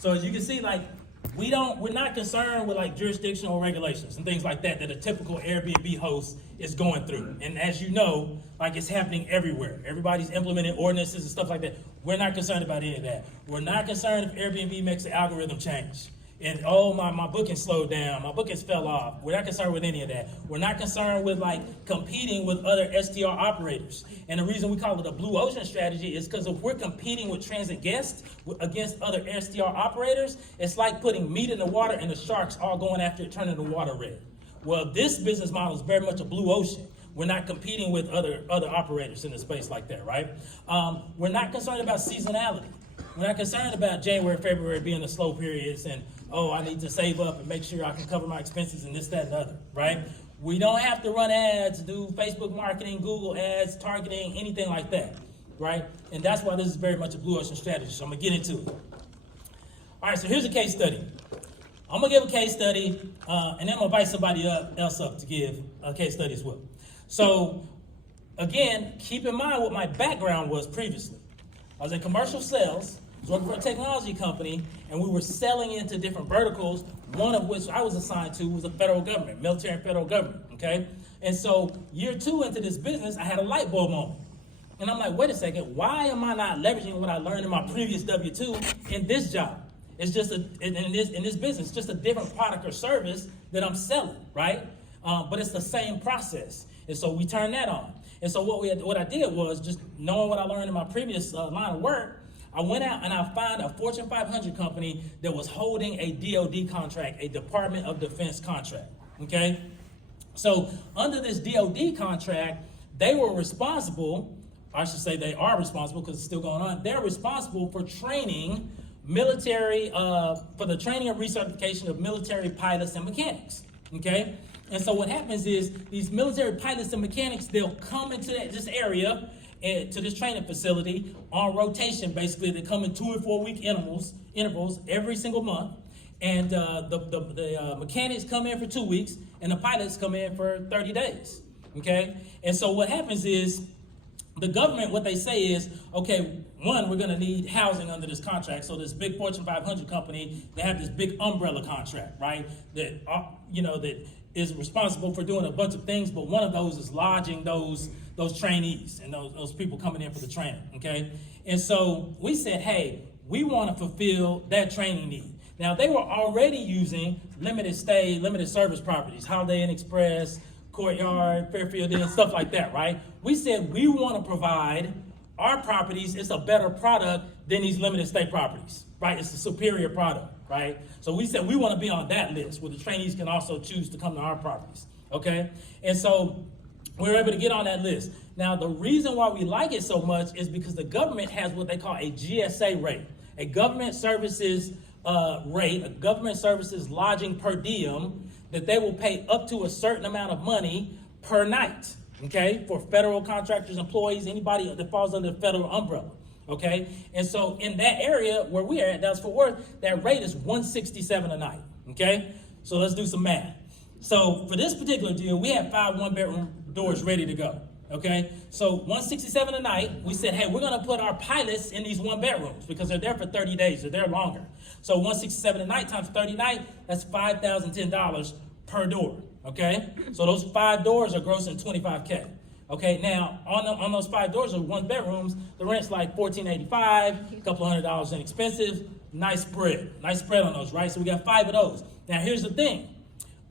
So as you can see, like, we're not concerned with like jurisdictional regulations and things like that a typical Airbnb host is going through. And as you know, like, it's happening everywhere. Everybody's implementing ordinances and stuff like that. We're not concerned about any of that. We're not concerned if Airbnb makes the algorithm change. And oh, my booking slowed down, my bookings fell off. We're not concerned with any of that. We're not concerned with like competing with other STR operators. And the reason we call it a blue ocean strategy is because if we're competing with transit guests against other STR operators, it's like putting meat in the water and the sharks all going after it, turning the water red. Well, this business model is very much a blue ocean. We're not competing with other operators in the space like that, right? We're not concerned about seasonality. We're not concerned about January, February being the slow periods and, oh, I need to save up and make sure I can cover my expenses and this, that, and the other, right? We don't have to run ads, do Facebook marketing, Google ads, targeting, anything like that, right? And that's why this is very much a blue ocean strategy, so I'm gonna get into it. All right, so here's a case study. I'm gonna give a case study, and then I'm gonna invite somebody else up to give a case study as well. So, again, keep in mind what my background was previously. I was in commercial sales, I was working for a technology company, and we were selling into different verticals, one of which I was assigned to was the federal government, military and federal government, okay? And so year 2 into this business, I had a light bulb moment. And I'm like, wait a second, why am I not leveraging what I learned in my previous W-2 in this job? It's just in this business, it's just a different product or service that I'm selling, right? But it's the same process. And so we turned that on. And so what I did was, just knowing what I learned in my previous line of work, I went out and I found a Fortune 500 company that was holding a DoD contract, a Department of Defense contract, okay? So under this DoD contract, they were responsible, I should say they are responsible because it's still going on, they're responsible for training military, for the training and recertification of military pilots and mechanics, okay? And so what happens is these military pilots and mechanics, they'll come into this area, to this training facility on rotation. Basically, they come in 2 and 4 week intervals every single month. And the mechanics come in for 2 weeks and the pilots come in for 30 days, okay? And so what happens is the government, what they say is, okay, one, we're gonna need housing under this contract. So this big Fortune 500 company, they have this big umbrella contract, right? That, that is responsible for doing a bunch of things, but one of those is lodging those trainees and those people coming in for the training, okay? And so we said, hey, we want to fulfill that training need. Now, they were already using limited stay, limited service properties, Holiday Inn Express, Courtyard, Fairfield Inn, stuff like that, right? We said we want to provide our properties, it's a better product than these limited stay properties, right? It's a superior product, right? So we said we want to be on that list where the trainees can also choose to come to our properties, okay? And so we were able to get on that list. Now, the reason why we like it so much is because the government has what they call a GSA rate, a government services rate, a government services lodging per diem, that they will pay up to a certain amount of money per night, okay, for federal contractors, employees, anybody that falls under the federal umbrella, okay? And so in that area where we are at, Dallas Fort Worth, that rate is $167 a night, okay? So let's do some math. So for this particular deal, we had 5 one-bedroom doors ready to go, okay? So $167 a night, we said, hey, we're gonna put our pilots in these 1-bedrooms because they're there for 30 days, they're there longer. So $167 a night times 30 nights, that's $5,010 per door, okay? So those 5 doors are grossing $25K. Okay, now on those 5 doors of 1 bedrooms, the rent's like $1,485, a couple $100 inexpensive, nice spread on those, right? So we got 5 of those. Now here's the thing.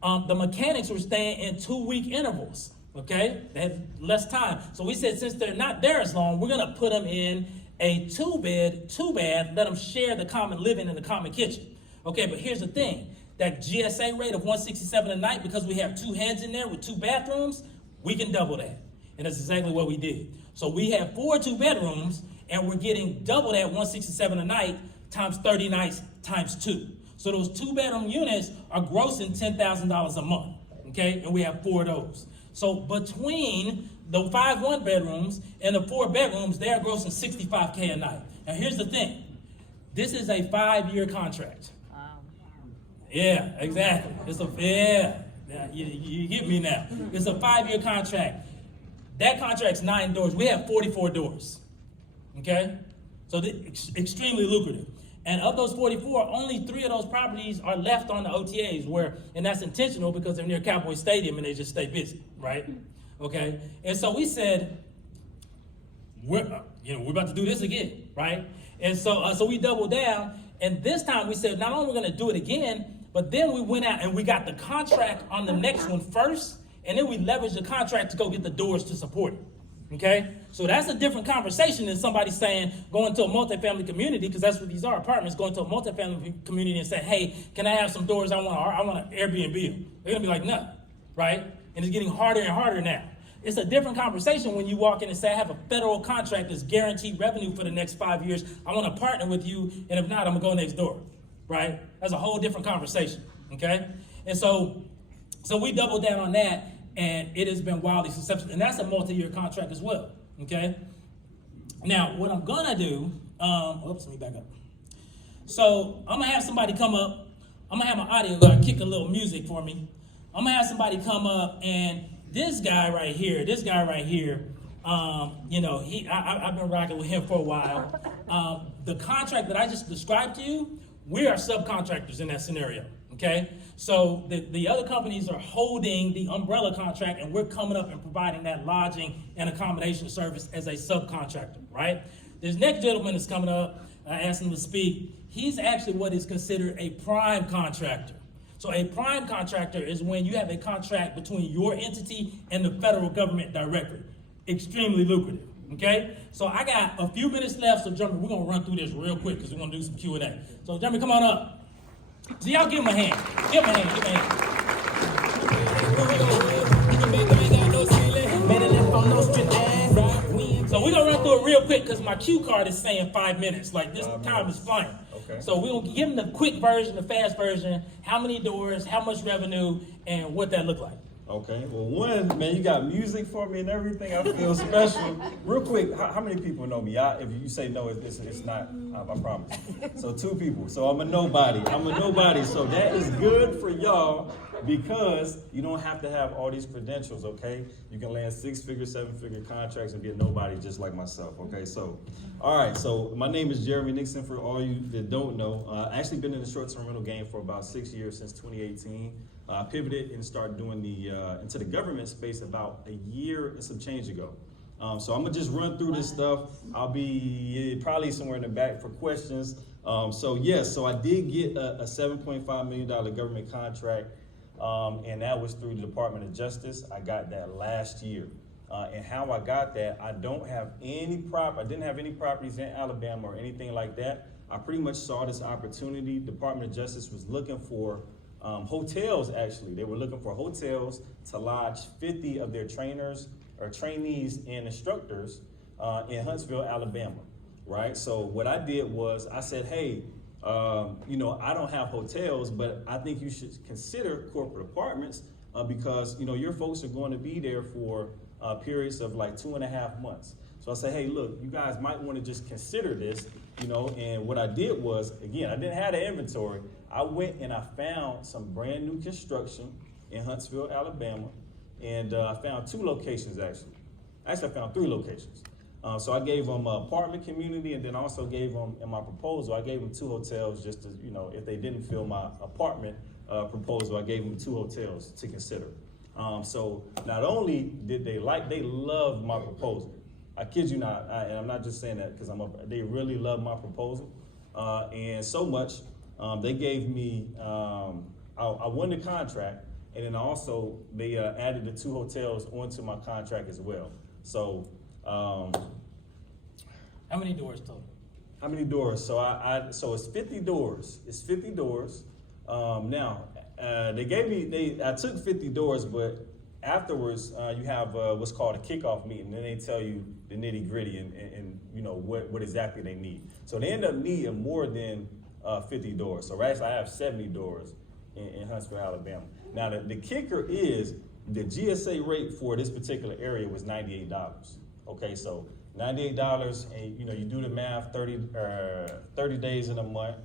The mechanics were staying in 2-week intervals, okay? They had less time. So we said, since they're not there as long, we're gonna put them in a 2-bed, 2-bath, let them share the common living and the common kitchen. Okay, but here's the thing. That GSA rate of $167 a night, because we have 2 heads in there with 2 bathrooms, we can double that. And that's exactly what we did. So we have 4 2-bedrooms, and we're getting double that $167 a night times 30 nights times 2. So those 2-bedroom units are grossing $10,000 a month, okay? And we have 4 of those. So between the 5 1-bedrooms and the 4 bedrooms, they're grossing $65K a night. Now here's the thing. This is a 5-year contract. Yeah, exactly. You get me now. It's a 5-year contract. That contract's 9 doors. We have 44 doors, okay? So extremely lucrative. And of those 44, only 3 of those properties are left on the OTAs, and that's intentional because they're near Cowboy Stadium and they just stay busy, right? Okay, and so we said, we're about to do this again, right? And so we doubled down, and this time we said, not only are we going to do it again, but then we went out and we got the contract on the next one first, and then we leveraged the contract to go get the doors to support it. Okay, so that's a different conversation than somebody saying, going to a multifamily community, because that's what these are, apartments, going to a multifamily community and saying, hey, can I have some doors? I want to Airbnb them. They're going to be like, no, right? And it's getting harder and harder now. It's a different conversation when you walk in and say, I have a federal contract that's guaranteed revenue for the next 5 years. I want to partner with you, and if not, I'm going to go next door, right? That's a whole different conversation, okay? And so we doubled down on that. And it has been wildly successful. And that's a multi-year contract as well, okay? Now, what I'm gonna do, let me back up. So I'm gonna have somebody come up. I'm gonna have my audio guy kick a little music for me. I'm gonna have somebody come up, and this guy right here, I've been rocking with him for a while. The contract that I just described to you, we are subcontractors in that scenario, okay? So the other companies are holding the umbrella contract, and we're coming up and providing that lodging and accommodation service as a subcontractor, right? This next gentleman is coming up. I asked him to speak. He's actually what is considered a prime contractor. So a prime contractor is when you have a contract between your entity and the federal government directly. Extremely lucrative, okay? So I got a few minutes left, so Jeremy, we're gonna run through this real quick because we're gonna do some Q&A. So Jeremy, come on up. So y'all give him a hand. Give him a hand. So we're gonna run through it real quick because my cue card is saying 5 minutes. Like this time is flying. Okay. So we're gonna give him the quick version, the fast version, how many doors, how much revenue, and what that look like. Okay, well, one, man, you got music for me and everything. I feel special. Real quick, how many people know me? If you say no, it's not, I promise. So 2 people. So I'm a nobody. So that is good for y'all because you don't have to have all these credentials, okay? You can land 6-figure, 7-figure contracts and be a nobody just like myself, okay? So, all right, so my name is Jeremy Nixon for all you that don't know. I actually been in the short-term rental game for about 6 years, since 2018. I pivoted and started doing into the government space about a year and some change ago. So I'm gonna just run through this stuff. I'll be probably somewhere in the back for questions. So I did get a $7.5 million government contract, and that was through the Department of Justice. I got that last year. And how I got that, I didn't have any properties in Alabama or anything like that. I pretty much saw this opportunity. Department of Justice was looking for hotels, actually. They were looking for hotels to lodge 50 of their trainers or trainees and instructors in Huntsville, Alabama, right? So what I did was I said, hey, I don't have hotels, but I think you should consider corporate apartments because, your folks are going to be there for periods of like 2.5 months. So I said, hey, look, you guys might want to just consider this, and what I did was, again, I didn't have the inventory. I went and I found some brand new construction in Huntsville, Alabama, and I found 2 locations, actually. Actually, I found 3 locations. So I gave them an apartment community, and then also gave them, in my proposal, I gave them 2 hotels just to, if they didn't fill my apartment proposal, I gave them 2 hotels to consider. So not only did they loved my proposal. I kid you not, and I'm not just saying that because they really loved my proposal. And so much, they gave me, I won the contract, and then also they added the 2 hotels onto my contract as well. So, how many doors total? How many doors? So so it's 50 doors. It's 50 doors. Now, they gave me, I took 50 doors, but afterwards, you have what's called a kickoff meeting, and they tell you the nitty gritty and what exactly they need. So they end up needing more than 50 doors. So actually, I have 70 doors in Huntsville, Alabama. Now the kicker is the GSA rate for this particular area was $98. Okay, so $98, and you do the math, 30 days in a month,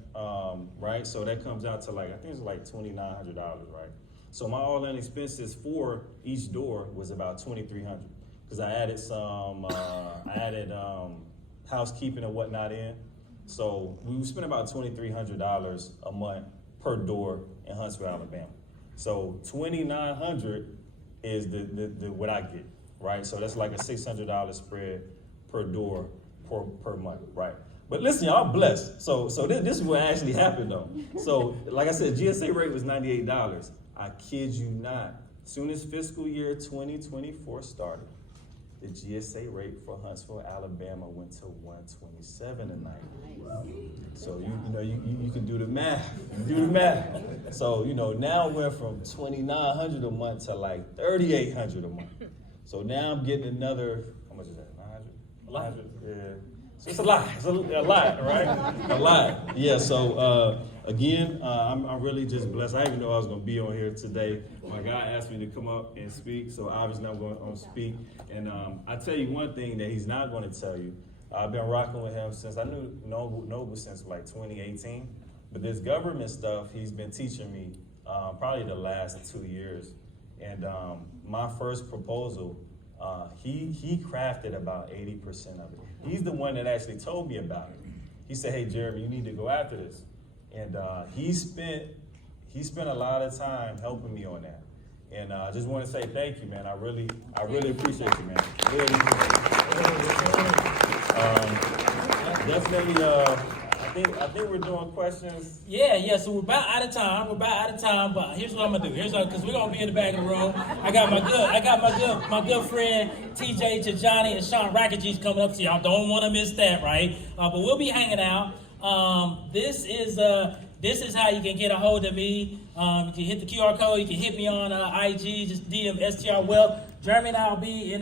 right? So that comes out to I think it's like $2,900, right? So my all-in expenses for each door was about $2,300 because I added some, housekeeping and whatnot in. So we spend about $2,300 a month per door in Huntsville, Alabama. So $2,900 is the what I get, right? So that's like a $600 spread per door per month, right? But listen, y'all, I'm blessed. So this is what actually happened though. So like I said, GSA rate was $98. I kid you not. Soon as fiscal year 2024 started, the GSA rate for Huntsville, Alabama went to $127 a night. So you can do the math. You do the math. So now we're from $2,900 a month to like $3,800 a month. So now I'm getting another, how much is that? 900? Yeah. So it's a lot. It's a lot, right? A lot. Yeah. So again, I'm really just blessed. I didn't even know I was going to be on here today. My guy asked me to come up and speak, so obviously I'm going to speak. And I tell you one thing that he's not going to tell you. I've been rocking with him since I knew Noble since like 2018. But this government stuff, he's been teaching me probably the last 2 years. And my first proposal, he crafted about 80% of it. He's the one that actually told me about it. He said, "Hey, Jeremy, you need to go after this." And he spent a lot of time helping me on that. And I just want to say thank you, man. I really appreciate you, man. Really appreciate it. Definitely, I think we're doing questions. Yeah. So we're about out of time. But here's what I'm gonna do. Because we're gonna be in the back of the room. I got my good friend TJ, Tajani, and Sean Rackagee's coming up. So y'all don't want to miss that, right? But we'll be hanging out. This is how you can get a hold of me. You can hit the QR code. You can hit me on IG. Just DM STR Wealth. Jeremy and I'll be in a